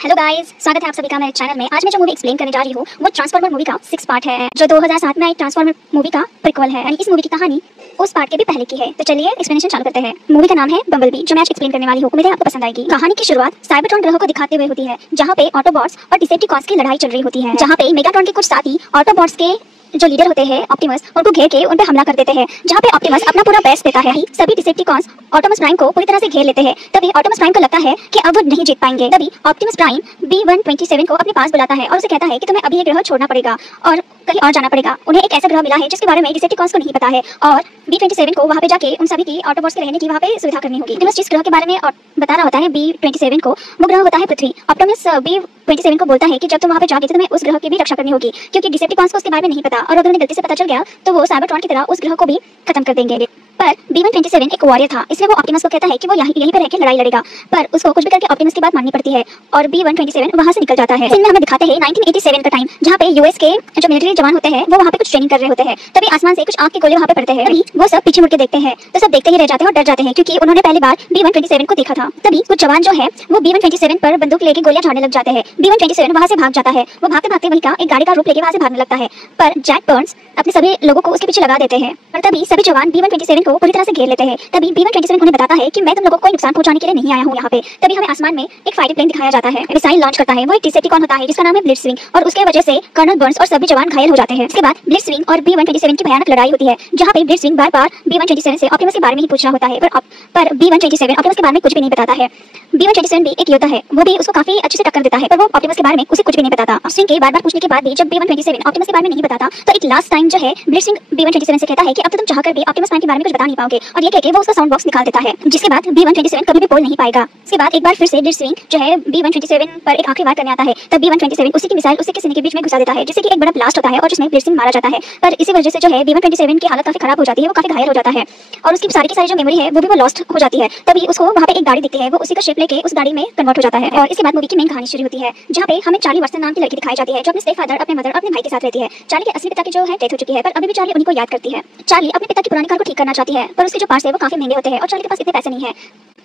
Hello guys, स्वागत है आप सभी का मेरे चैनल में। आज मैं जो मूवी एक्सप्लेन करने जा रही हूँ वो ट्रांसफॉर्मर मूवी का 6 पार्ट है, जो 2007 में आई ट्रांसफॉर्मर मूवी का प्रीक्वल है। यानी इस मूवी की कहानी उस पार्ट के भी पहले की है। तो चलिए एक्सप्लेनेशन चालू करते हैं। मूवी का नाम है बम्बलबी, जो मैं आज एक्सप्लेन करने वाली हूँ। उम्मीद है आपको पसंद आएगी। कहानी की शुरुआत साइबरट्रॉन ग्रह को दिखाते हुए होती है, जहाँ पे ऑटोबॉट्स और डिसेप्टिकॉन्स की लड़ाई चल रही होती है, जहाँ पे मेगाट्रॉन के कुछ साथी ऑटोबॉट्स के जो लीडर होते हैं ऑप्टिमस, उनको घेर के उन पे हमला कर देते हैं। जहाँ पे ऑप्टिमस अपना पूरा बेस्ट देता है, सभी डिसेप्टिकॉन्स ऑप्टिमस प्राइम को पूरी तरह से घेर लेते हैं। तभी ऑप्टिमस प्राइम को लगता है कि अब वो नहीं जीत पाएंगे। तभी ऑप्टिमस प्राइम B127 को अपने पास बुलाता है और उसे कहता है कि तुम्हें अभी ये ग्रह छोड़ना पड़ेगा और कहीं और जाना पड़ेगा। उन्हें एक ऐसा ग्रह मिला है जिसके बारे में डिसेप्टिकॉन्स को नहीं पता है, और B27 को वहाँ पे जाके उन सभी की ऑटोबॉट्स के रहने की वहाँ पे सुविधा करनी होगी। ऑप्टिमस जिस ग्रह के बारे में बता रहा होता है B27 को, वो ग्रह होता है पृथ्वी। ऑप्टिमस B27 को बोलता है कि जब तुम वहाँ पे जाओगे तो तुम्हें उस ग्रह की भी रक्षा करनी होगी, क्योंकि डिसेप्टिकॉन्स को उसके बारे में नहीं पता, और अगर उन्हें गलती से पता चल गया तो वो साइबरट्रॉन की तरह उस ग्रह को भी खत्म कर देंगे। पर B127 एक वॉरियर था, इसलिए वो ऑप्टिमस को कहता है कि वो यहीं पर रहकर लड़ाई लड़ेगा। पर उसको कुछ भी करके ऑप्टिमस की बात माननी पड़ती है और B127 वहां से निकल जाता है। इसमें हमें दिखाते हैं 1987 का टाइम, जहाँ पे यूएस के जो मिलिट्री जवान होते हैं वो वहाँ पे कुछ ट्रेनिंग कर रहे होते हैं। तभी आसमान से कुछ आग के गोले वहाँ पे पड़ते हैं। तभी वो सब पीछे मुड़ के देखते हैं, तो सब देखते ही रह जाते हैं और डर जाते हैं, क्योंकि उन्होंने पहली बार B127 को देखा था। तभी कुछ जवान जो है वो B127 पर बंदूक लेके गोलियां झाड़ने लग जाते हैं। B127 वहां से भाग जाता है। वो भागते भागते वहीं का एक गाड़ी का रूप लेके वहां से भागने लगता है, पर जैक बर्न्स अपने सभी लोगों को उसके पीछे लगा देते हैं। और तभी सभी जवान B127 को पूरी तरह से घेर लेते हैं। तभी B127 उन्हें बताता है कि मैं तुम लोगों को कोई नुकसान पहुंचाने के लिए नहीं आया हूं यहाँ पे। तभी हमें आसमान में एक फाइटर प्लेन दिखाया जाता है, मिसाइल लॉन्च करता है। वो एक डिसेप्टिकॉन होता है जिसका नाम है ब्लिट्जविंग, और उसके वजह से कर्नल बर्न्स और सभी जवान घायल हो जाते हैं। इसके बाद ब्लिट्जविंग और B127 की भयानक लड़ाई होती है, जहाँ पे ब्लिट्जविंग बार-बार B127 से ऑप्टिमस के बारे में ही पूछ रहा होता है, पर B127 ऑप्टिमस के बारे में कुछ भी नहीं बताता है। B127 भी एक योद्धा है, वो भी उसको काफी अच्छे से टक्कर देता है, पर वो ऑप्टिमस के बारे में उसे कुछ भी नहीं बताता। ब्लिट्जविंग के बार-बार पूछने के बाद भी जब B127 ऑप्टिमस के बारे में नहीं बताता, तो एक लास्ट टाइम जो है ब्लिट्जविंग B127 से कहता है कि अब तो तुम चाहकर भी ऑप्टिमस प्राइम के बारे में कुछ बता नहीं पाओगे, और ये कहकर वो उसका साउंड बॉक्स निकाल देता है, जिसके बाद B127 कभी भी बोल नहीं पाएगा। इसके बाद एक बार फिर से ब्लिट्जविंग जो है B127 पर एक आखिरी वार करने आता है, तब B127 उसी की मिसाइल उसी के सीने के बीच में घुसा देता है, जिससे कि एक बड़ा ब्लास्ट होता है और जिसमें ब्लिट्जविंग मारा जाता है। पर इसी वजह से जो है B127 की हालत काफी खराब हो जाती है, वो काफी घायल हो जाता है, और उसकी सारी की सारी जो मेमोरी है वो भी वो लॉस्ट हो जाती है। तभी उसको वहाँ पे एक गाड़ी दिखती है, वो उसी का शेप लेके उस गाड़ी में कन्वर्ट हो जाता है। और इसके बाद मूवी की मेन कहानी शुरू होती है, जहाँ पे हमें चार्ली वाटसन नाम की लड़की दिखाई जाती है, जो अपने स्टेप फादर, अपने मदर, अपने भाई के साथ रहती है। चार्ली के असली पिता की जो है डेथ हो चुकी है, पर अभी भी चार्ली उन्हीं को याद करती है। चार्ली अपने पिता की पुरानी कार को ठीक करना चाहती है, पर उसके जो पार्ट्स है वो काफी महंगे होते हैं और चार्ली के पास इतने पैसे नहीं है।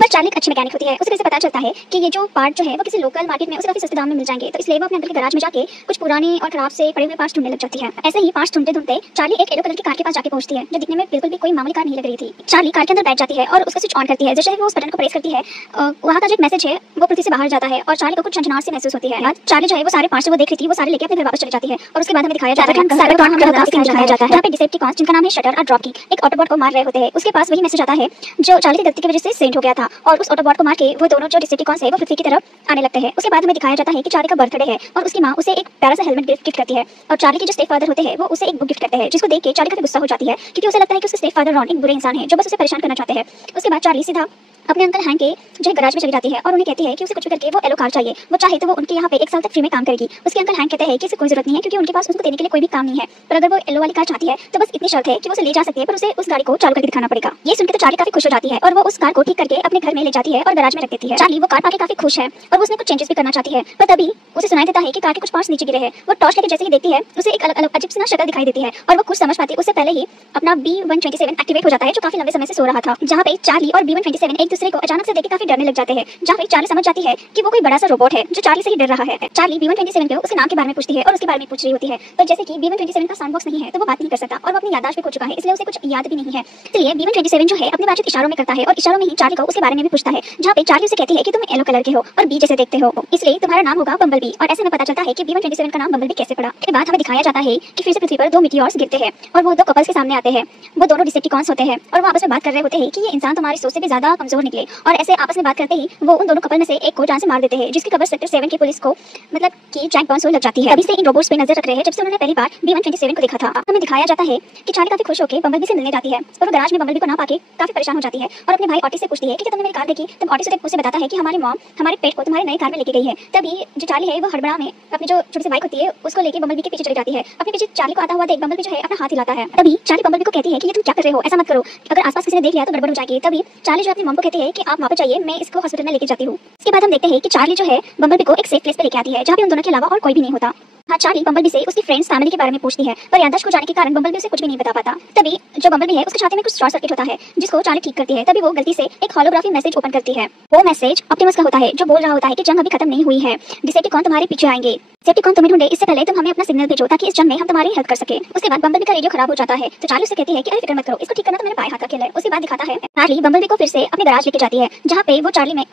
पर चार्ली एक अच्छी मैकेनिक होती है, उसे कैसे पता चलता है कि ये जो पार्ट जो है वो किसी लोकल मार्केट में उसे काफी सस्ते दाम में मिल जाएंगे, तो इसलिए वो अपने अंकल के गैराज में जाके कुछ पुराने और खराब से पड़े हुए पार्ट्स ढूंढने लग जाती है। ऐसे ही पार्ट्स ढूंढते ढूंढते चार्ली एक येलो कलर की कार के पास जाके पहुंचती है, जो दिखने में बिल्कुल भी कोई मामूली कार नहीं लग रही थी। चार्ली कार के अंदर बैठ जाती है और उसका स्विच ऑन करती है। जैसे ही वो उस बटन को प्रेस करती है, वहाँ का जो एक मैसेज है वो पृथ्वी से बाहर जाता है, और चार्ली को कुछ झंझनाहट सी महसूस होती है। चार्ली जो है वो सारे पार्ट्स वो देख रही थी, वो सारे लेके अपने घर वापस चली जाती है। और उसके बाद हमें दिखाया जाता है जहाँ पे डिसेप्टिकॉन्स, जिनका नाम है शटर और ड्रॉपकी, एक ऑटोबॉट को मार रहे होते हैं। उसके पास वही मैसेज आता है जो चार्ली की गलती की वजह से सेंड हो गया था, और उस ऑटोबॉट को मार के वो दोनों जो डिसेप्टिकॉन्स है वो पृथ्वी की तरफ आने लगते हैं। उसके बाद हमें दिखाया जाता है कि चार्ली का बर्थडे है और उसकी माँ उसे एक प्यारा सा हेलमेट गिफ्ट करती है, और चार्ली के जो स्टेप फादर होते हैं वो उसे एक बुक गिफ्ट करते हैं, जिसको देख के चार्ली काफी गुस्सा हो जाती है, क्योंकि उसे लगता है कि उसके स्टेप फादर रॉन एक बुरे इंसान है जो बस उसे परेशान करना चाहते हैं। उसके बाद चार्ली सीधा अपने अंकल हैंक के जो गैराज में चली जाती है और उन्हें कहती है कि उसे कुछ भी करके वो येलो कार चाहिए, वो चाहे तो वो उनके यहाँ पे 1 साल तक फ्री में काम करेगी। उसके अंकल हैंक कहते हैं कि इसे कोई जरूरत नहीं है, क्योंकि उनके पास उसको देने के लिए कोई भी काम नहीं है, पर अगर वो येलो वाली कार चाहती है तो बस इतनी शर्त है कि वो उसे ले जा सकती है, पर उसे उस गाड़ी को चालू करके दिखाना पड़ेगा। ये सुनकर तो चार्ली काफी खुश हो जाती है और वो उस कार को ठीक करके अपने घर में ले जाती है और गैराज में रख देती है। चार्ली वो कार पाके काफी खुश है और वो उसमें कुछ चेंजेस भी करना चाहती है, पर तभी उसे सुनाई देता है कि कार के कुछ पार्ट्स नीचे गिरे हैं। वो टॉर्च लेके जैसे ही देखती है उसे एक अलग अलग अजीब सी ना शक्ल दिखाई देती है, और वो कुछ समझ पाती है उससे पहले ही अपना B127 एक्टिवेट हो जाता है, जो काफी लंबे समय से सो रहा था। जहाँ पे चार्ली और B127 एक दूसरे को अचानक से देख के काफी डरने लग जाते हैं, जहाँ पे चार्ली समझ जाती है कि वो कोई बड़ा सा रोबोट है जो चार्ली से ही डर रहा है। चार्ली B127 को उसके नाम के बारे में पूछती है और उसके बारे में पूछ रही होती है, पर जैसे कि B127 का साउंड बॉक्स नहीं है तो वो बात नहीं कर सकता, और वो अपनी याददाश्त भी खो चुका है, इसलिए उसे कुछ याद भी नहीं है। इसलिए B127 जो है अपनी बातचीत इशारों में करता है, और इशारों में ही चार्ली को उसके बारे में भी पूछता है, जहाँ पे चार्ली उसे कहती है कि तुम येलो कलर के हो और बी जैसे देखते हो, इसलिए तुम्हारा नाम होगा बम्बलबी। और ऐसे में पता चलता है कि B127 का नाम बम्बलबी कैसे पड़ा। इसके बाद हमें दिखाया जाता है कि फिर से पृथ्वी पर 2 मीटियोर्स गिरते हैं और वो 2 कपल्स के सामने आते हैं। वो दोनों डिसेप्टिकॉन्स होते हैं और वो आपस में बात कर रहे होते हैं कि ये इंसान तुम्हारी सोच से भी ज्यादा कमजोर निकले, और ऐसे आपस में बात करते ही वो उन दोनों कपल में से एक को जान से मार देते हैं, जिसकी खबर सेक्टर 7 की पुलिस को मतलब कि जैक बर्न्स लग जाती है। तभी से इन रोबोट्स पे नजर रख रहे हैं जब से उन्होंने पहली बार B127 को देखा था। हमें दिखाया जाता है कि चार्ली काफी खुश होकर बम्बलबी से मिलने जाती है, और वो गैराज में बम्बलबी को ना पाके काफी परेशान हो जाती है और अपने भाई ऑटी से पूछती है कि तुमने मेरी कार देखी। तब ऑटी उसे बताता है कि हमारी मॉम हमारे पेट को तुम्हारी नई कार में लेके गई है। तभी जो चार्ली है वो हड़बड़ा में अपनी जो छोटी सी बाइक होती है उसको लेके बम्बलबी के पीछे चली जाती है। अपने पीछे चार्ली को आता हुआ देख बम्बलबी जो है अपना हाथ हिलाता है। तभी चार्ली बम्बलबी को कहती है कि ये तुम क्या कर रहे हो, ऐसा मत करो, अगर आसपास किसी ने देख लिया तो गड़बड़ हो जाएगी। तभी चार्ली जो अपनी मॉम को कहती है कि आप वापस जाइए, मैं इसको हॉस्पिटल में लेके जाती हूँ। इसके बाद हम देखते हैं कि चार्ली जो है बम्बलबी को एक सेफ प्लेस पे लेके आती है, जहाँ पे उन दोनों के अलावा और कोई भी नहीं होता। हाँ, चार्ली बम्बलबी से उसकी फ्रेंड्स फैमिली के बारे में पूछती है, पर याददाश्त खो जाने के कारण बम्बलबी उसे कुछ भी नहीं बता पाता। तभी जो बम्बलबी है उसके छाती में कुछ शॉर्ट सर्किट होता है जिसको चार्ली ठीक करती है। तभी वो गलती से एक होलोग्राफी मैसेज ओपन करती है। वो मैसेज ऑप्टिमस का होता है जो बोल रहा होता है कि जंग अभी खत्म नहीं हुई है, डिसेप्टिकॉन तुम्हारे पीछे आएंगे, डिसेप्टिकॉन तुम्हें ढूंढे इससे पहले तुम हमें अपना सिग्नल भेजो ताकि इस जंग में हम तुम्हारी हेल्प कर सके। उसके बाद बम्बलबी का रेडियो खराब हो जाता है तो चार्ली उसे कहती है कि अरे फिक्र मत करो, इसको ठीक करना तो मेरे बाएं हाथ का खेल है। उसके बाद दिखाता है चार्ली बम्बलबी को फिर से अपने गैराज लेके जाती है जहाँ पे वो चार्ली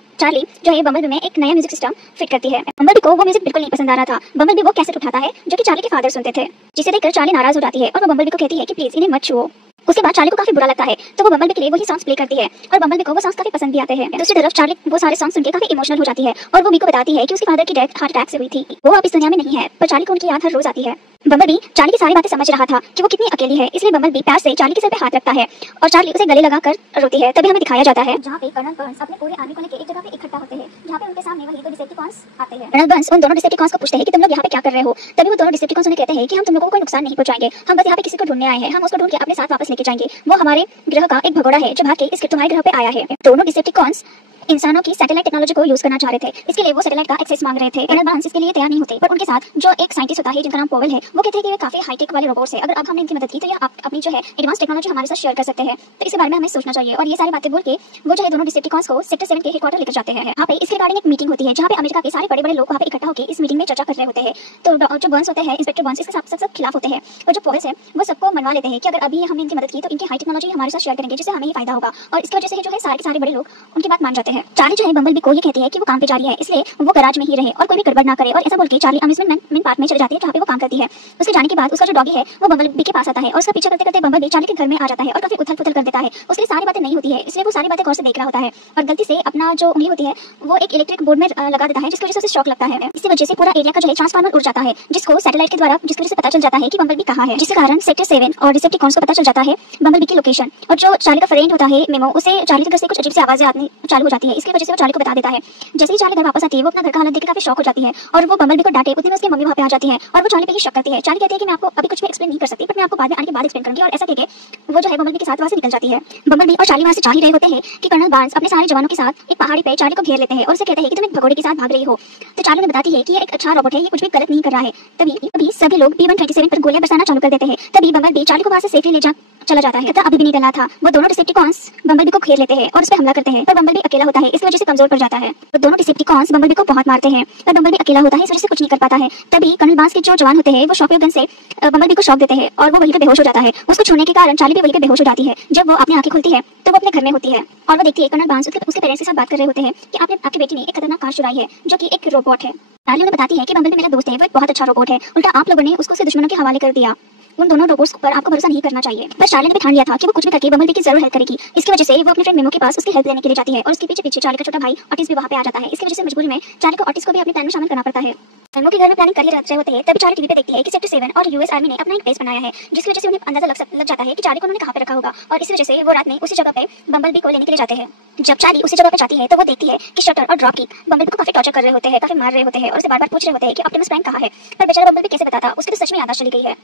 जो है बम्बलबी में एक नया म्यूजिक सिस्टम फिट करती है। बम्बलबी को वो म्यूजिक बिल्कुल नहीं पसंद आ रहा था। बम्बलबी वो कैसेट उठाता है जो कि चार्ली के फादर सुनते थे, जिसे देखकर चार्ली नाराज हो जाती है और वो बम्बलबी को कहती है कि प्लीज इन्हें मत छुओ। उसके बाद चार्ली को काफी बुरा लगता है तो वो बम्बलबी के लिए वही सॉन्ग्स प्ले करती है और बम्बलबी को वो सॉन्ग्स काफी पसंद भी आते हैं। दूसरी तरफ चार्ली वो सारे सॉन्ग सुनकर काफी इमोशनल हो जाती है और वो बी को बताती है कि उसके फादर की डेथ हार्ट अटैक से हुई थी। वो अब इस दुनिया में नहीं है पर चार्ली को उनकी याद हर रोज आती है। बम्बलबी चार्ली की सारी बातें समझ रहा था कि वो कितनी अकेली है, इसलिए बम्बलबी प्यार से चार्ली के सर पे हाथ रखता है और चार्ली उसे गले लगाकर रोती है। तभी हमें दिखाया जाता है जहाँ पे कर्नल बर्न्स अपने पूरे आर्मी को लेकर एक जगह पे इकट्ठा होते हैं जहाँ पे उनके सामने वही दो डिसेप्टिकॉन्स आते हैं। कर्नल बर्न्स उन दोनों डिसेप्टिकॉन्स को पूछते हैं कि तुम लोग यहाँ पे क्या कर रहे हो। तभी वो दोनों डिसेप्टिकॉन्स उन्हें कहते हैं कि हम तुम लोगों को कोई नुकसान नहीं पहुंचाएंगे, हम बस यहाँ पे किसी को ढूंढने आए हैं, हम उसको ढूंढ के अपने साथ वापस लेके जाएंगे। वो हमारे ग्रह का एक भगोड़ा है जो भाग के तुम्हारे ग्रह पे आया है। दोनों डिसेप्टिकॉन्स इंसानों की सैटेलाइट टेक्नोलॉजी को यूज करना चाह रहे थे, इसके लिए वो सैटेलाइट का एक्सेस मांग रहे थे। कर्नल बर्न्स इसके लिए तैयार नहीं होते, पर उनके साथ जो एक साइंटिस्ट होता है जिनका नाम पॉवेल है वो कहते हैं कि वे काफी हाईटेक वाले रोबोट्स है, अगर अब हमने इनकी मदद की तो ये अपनी जो है एडवांस टेक्नोलॉजी हमारे साथ शेयर कर सकते हैं, तो इस बारे में हमें सोचना चाहिए। और ये सारी बातें बोल के वो जो है दोनों डिसेप्टिकॉन्स को सेक्टर 7 के हेडक्वार्टर लेकर जाते हैं। यहाँ पे इसके रिगार्डिंग एक मीटिंग होती है जहाँ पे अमेरिका के सारे बड़े बड़े लोग वहाँ पे इकट्ठा होकर इस मीटिंग में चर्चा कर रहे होते हैं। तो जो बर्न्स होते हैं, इंस्पेक्टर बर्न्स, इसके सब खिलाफ होते हैं और जो पॉवेल्स है वो सबको मनवा लेते हैं कि अगर अभी हमने इनकी मदद की तो इनकी हाई टेक्नोलॉजी हमारे साथ शेयर करेंगे जिससे हमें ही फायदा होगा, और इसकी वजह से जो है सारे के सारे बड़े लोग उनकी बात मान जाते हैं। चार्ली जो है बम्बलबी को ये कहती है कि वो काम पे जा रही है, इसलिए वो गैराज में ही रहे और कोई भी गड़बड़ ना करे, और ऐसा बोल के चार्ली अम्यूजमेंट पार्क में चले जाती है जहाँ पे वो काम करती है। उसके जाने के बाद उसका जो डॉगी है वो बम्बलबी के पास आता है और उसका पीछा करते करते बम्बलबी चार्ली के घर में आ जाता है और काफी उथल-पुथल कर देता है। उसके लिए सारी बातें नहीं होती है, इसलिए वो सारी बातें गौर से देख रहा होता है और गलती से अपना जो उंगली होती है वो एक इलेक्ट्रिक बोर्ड में लगा देता है जिसकी वजह से उसे शॉक लगता है। इसी वजह से पूरा एरिया का जो है ट्रांसफार्मर उड़ जाता है जिसको सैटेलाइट के द्वारा जिसकी वजह से पता चल जाता है कि बम्बलबी कहाँ है, जिसके कारण सेक्टर 7 और डिसेप्टिकॉन्स को पता चल जाता है बम्बलबी की लोकेशन। और जो चार्ली का फ्रेंड होता है मेमो, उसे चार्ली के घर से कुछ अजीब सी आवाजें आनी चालू हो जाती है, इसकी वजह से वो चार्ली को बता देता है। जैसे ही चार्ली घर वापस आती है वो अपना घर का हालत देख के काफी शॉक हो जाती है और वो बम्बलबी को डांटे, उतने में उसकी मम्मी वहाँ पे आ जाती है और वो चार्ली पे ही शक करती है। चार्ली कहती है कि मैं आपको अभी कुछ भी एक्सप्लेन नहीं कर सकती, बट मैं आपको बाद में आने के बाद एक्सप्लेन करूंगी, और ऐसा कहके वो जो है बम्बलबी के साथ वहाँ से निकल जाती है। बम्बलबी और चार्ली वहाँ से जा ही रहे होते हैं कि कर्नल बार्न्स अपने सारे जवानों के साथ एक पहाड़ी पे चार्ली को घेर लेते हैं और उसे कहते हैं कि तुम एक भगोड़े के साथ भाग रही हो। तो चार्ली ने बताती है कि ये एक अच्छा रोबोट है, ये कुछ भी गलत नहीं कर रहा है। तभी सभी लोग B-127 पर गोलियां बरसाना चालू कर देते हैं। तभी बम्बलबी चार्ली को वहाँ से सेफली ले चला जाता है। अभी भी नहीं टला था, वो दोनों डिसेप्टिकॉन्स बम्बलबी को घेर लेते हैं और उस पर हमला करते हैं, पर बम्बलबी अकेला होता है, इस वजह से कमजोर पड़ जाता है। तो दोनों डिसेप्टिकॉन्स बम्बलबी को बहुत मारते हैं, पर बम्बलबी अकेला होता है, इस वजह से कुछ नहीं कर पाता है। तभी कर्नल बार्न्स के जो जवान होते हैं वो शॉकवेव गन से बम्बलबी को शॉक देते हैं और वो वहीं पे बेहोश हो जाता है। उसको छूने के कारण चार्ली भी वहीं पे बेहोश हो जाती है। जब वो अपनी आंखें खुलती है तो वो अपने घर में होती है और वो देखती है कर्नल बार्न्स उसके पेरेंट्स के साथ बात कर रहे होते हैं कि आपकी बेटी ने एक खतरनाक कार चुराई है जो कि एक रोबोट है। चार्ली उन्हें बताती है कि बम्बलबी मेरा दोस्त है, वो एक बहुत अच्छा रोबोट है, उल्टा आप लोगों ने उसको उसके दुश्मनों के हवाले कर दिया। उन दोनों रोबोट्स पर आपको भरोसा नहीं करना चाहिए। पर चार्ली ने भी ठान लिया था कि वो कुछ भी करके बम्बलबी की जरूर हेल्प करेगी। इसकी वजह से वो अपने फ्रेंड मेमो के पास उसकी हेल्प लेने के लिए जाती है और उसके पीछे पीछे चार्ली का छोटा भाई ऑटिस भी वहाँ पे आ जाता है। इसकी वजह से मजबूरी में चार्ली को ऑटिस को भी अपने प्लान में शामिल करना पड़ता है। मेमो के घर में प्लानिंग कर रहे होते हैं तभी चार्ली टीवी पे देखती है कि सेक्टर 7 और यूएस आर्मी ने अपना एक बेस बनाया है, जिसकी वजह से उन्हें अंदाजा लग जाता है कि चार्ली को उन्होंने कहाँ पे रखा होगा, और इसी वजह से वो रात में उसी जगह पे बम्बलबी को लेने के लिए जाते हैं। जब चार्ली उसी जगह पे जाती है तो वो देखती है कि शटर और ड्रॉप किक बम्बलबी को काफी टॉर्चर कर रहे होते हैं, काफी मार रहे होते हैं और उसे बार-बार पूछ रहे होते हैं कि ऑप्टिमस प्राइम कहाँ है। पर बेचारा बम्बलबी कैसे बताता, उसकी तो सच में याददाश्त चली गई है।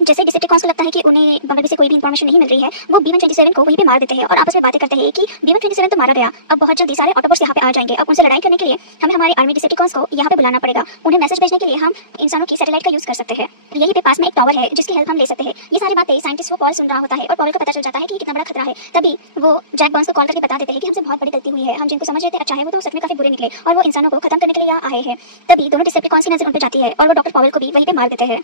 जैसे डिसेप्टिकॉन्स को लगता है कि उन्हें बम्बलबी से कोई भी इंफॉर्मेशन नहीं मिल रही है, वो B-127 को वहीं पे मार देते हैं और आपस में बातें करते हैं कि B-127 तो मारा गया, अब बहुत जल्दी सारे ऑटोबॉट्स यहाँ पे आ जाएंगे, अब उनसे लड़ाई करने के लिए हमें हमारी आर्मी डिसेप्टिकॉन्स को यहाँ पे बुलाना पड़ेगा, उन्हें मैसेज भेजने के लिए हम इंसानों की सैटेलाइट का यूज कर सकते हैं। यहीं पे पास में एक टावर है जिसकी हेल्प हम ले सकते हैं। ये सारी बातें साइंटिस्ट को पॉल सुन रहा होता है और पॉल को पता चल जाता है कि कितना बड़ा खतरा है। तभी वो जैक बर्न्स को कॉल करके बता देते हैं कि हमसे बहुत बड़ी गलती हुई है, हम जिनको समझ रहे थे अच्छा है वो तो सच में काफी बुरे निकले और वो इंसानों को खत्म करने के लिए यहाँ आए हैं। तभी दोनों डिसेप्टिकॉन्स की नजर उन पर जाती है और वो डॉक्टर पॉवेल को भी वहीं पे मार देते हैं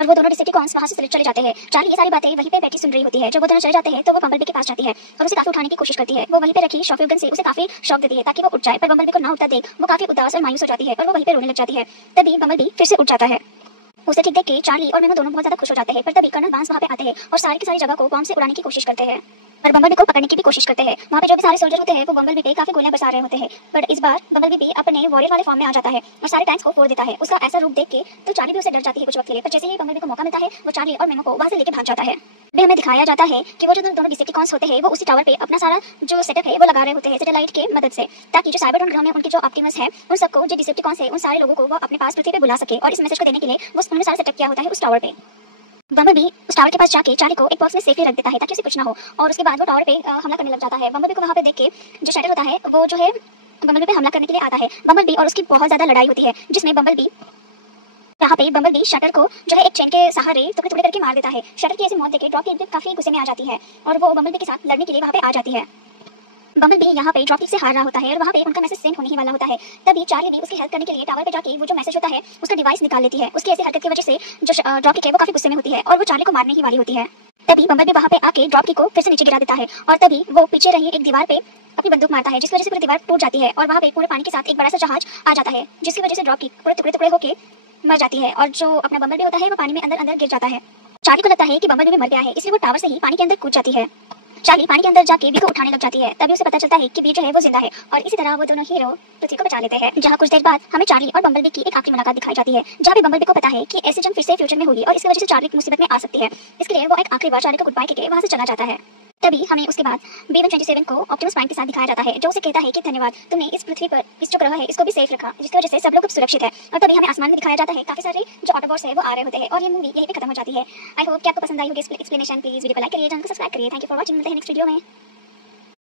और वो दोनों डिसेप्टिकॉन्स वहाँ से चले जाते हैं। चार्ली ये सारी बातें वहीं पे बैठी सुन रही होती है। जब वो दोनों चले जाते हैं तो वो बम्बलबी के पास जाती है और उसे काफी उठाने की कोशिश करती है। वो वहीं पे रखी शॉकवेव गन से उसे काफी शॉक देती है ताकि वो उठ जाए, पर बम्बलबी को ना उठता देख वो काफी उदास और मायूस हो जाती है और वो वहीं पे रोने लग जाती है। तभी बम्बलबी फिर से उठ जाता है। उसे ठीक देख के चार्ली और मेमो दोनों बहुत ज्यादा खुश हो जाते हैं, पर तभी कर्नल बार्न्स वहाँ पे आते हैं और सारी की सारी जगह को बॉम्ब से उड़ाने की कोशिश करते हैं और बम्बलबी को पकड़ने की भी कोशिश करते हैं। वहाँ पे जो भी सारे सोल्जर होते हैं वो बम्बलबी पे काफी गोलियां बरसा रहे होते हैं, पर इस बार बम्बलबी भी अपने वॉरियर वाले फॉर्म में आ जाता है और सारे टैंक्स को फोड़ देता है। उसका ऐसा रूप देख के तो चार्ली भी उसे डर जाती है कुछ वक्त के लिए, पर जैसे ही बम्बलबी को मौका मिलता है वो चार्ली और मेमो को वहाँ से लेके भाग जाता है। भी हमें दिखाया जाता है कि वो जो दोनों डिसेप्टिकॉन्स होते हैं वो उसी टावर पे अपना सारा जो सेटअप है वो लगा रहे होते हैं सैटेलाइट के मदद से, ताकि जो साइबरट्रॉन ग्रह में उनके जो ऑप्टिमस है उन सबको जो डिसेप्टिकॉन्स है उन सारे लोगों को वो अपने पास पृथ्वी पे बुला सके, और इस मैसेज को देने के लिए वो उन्होंने सारा सेटअप किया होता है उस टावर पे। बम्बलबी उस टावर के पास जाके चार्ली को एक बॉक्स में सेफली रख देता है ताकि उसे कुछ ना हो, और उसके बाद वो टावर पे हमला करने लग जाता है। बम्बलबी को वहाँ पे देख के जो शटर होता है वो जो है बम्बलबी पे हमला करने के लिए आता है। बम्बलबी और उसकी बहुत ज्यादा लड़ाई होती है जिसमें बम्बलबी यहाँ पे बम्बलबी शटर को जो है एक चेन के सहारे टुकड़े टुकड़े करके मार देता है। शटर की ऐसी मौत देखे ड्रॉप किक काफी गुस्से में आ जाती है और वो बम्बलबी के साथ लड़ने के लिए वहाँ पे आ जाती है। बम्बलबी यहाँ पे ड्रॉप किक से हार रहा होता है और वहाँ पे उनका मैसेज सेंड होने ही वाला होता है। तभी चार्ली भी उसकी हेल्प करने के लिए टावर पे जाके वो जो मैसेज होता है उसका डिवाइस निकाल लेती है। उसकी ऐसी हरकत की वजह से जो ड्रॉप किक है वो काफी गुस्से में होती है और वो चार्ली को मारने ही वाली होती है। तभी बम्बलबी वहाँ पे आके ड्रॉप किक को फिर से नीचे गिरा देता है और तभी वो पीछे रही एक दीवार पे अपनी बंदूक मारता है, जिसकी वजह से पूरी दीवार टूट जाती है और वहाँ पे पूरे पानी के साथ एक बड़ा सा जहाज आ जाता है, जिसकी वजह से ड्रॉप किक पूरे टुकड़े टुकड़े होकर मर जाती है और जो अपना बम्बलबी होता है वो पानी में अंदर अंदर गिर जाता है। चार्ली को लगता है कि बम्बलबी मर गया है, इसलिए वो टावर से ही पानी के अंदर कूद जाती है। चार्ली पानी के अंदर जाके बी को उठाने लग जाती है। तभी उसे पता चलता है कि बी जो है वो जिंदा है और इसी तरह वो दोनों हीरो पृथ्वी को बचा लेते हैं। जहाँ कुछ देर बाद हमें चार्ली और बम्बलबी की एक आखिरी मुलाकात दिखाई जाती है, जहाँ पे बम्बलबी को पता है कि ऐसी जंग फिर से फ्यूचर में होगी और इसकी वजह से चार्ली की मुसीबत में आ सकती है। इसके लिए वो एक आखिरी बार चार्ली को गुड बाय करके वहाँ से चला जाता है। तभी हमें उसके बाद B127 को ऑप्टिमस प्राइम के साथ दिखाया जाता है, जो उसे कहता है कि धन्यवाद, तुमने इस पृथ्वी पर इस जो ग्रह है इसको भी सेफ रखा, जिसकी वजह से सब लोग सुरक्षित है। और तभी हमें आसमान में दिखाया जाता है काफी सारे जो ऑटोबॉट्स है वो आ रहे होते हैं और ये मूवी यहीं पे खत्म हो जाती है। आई होप कि आपको पसंद आई होगी एक्सप्लेनेशन। प्लीज वीडियो को लाइक करिए, चैनल को सब्सक्राइब करिए। Thank you for watching. मिलते हैं नेक्स्ट वीडियो में।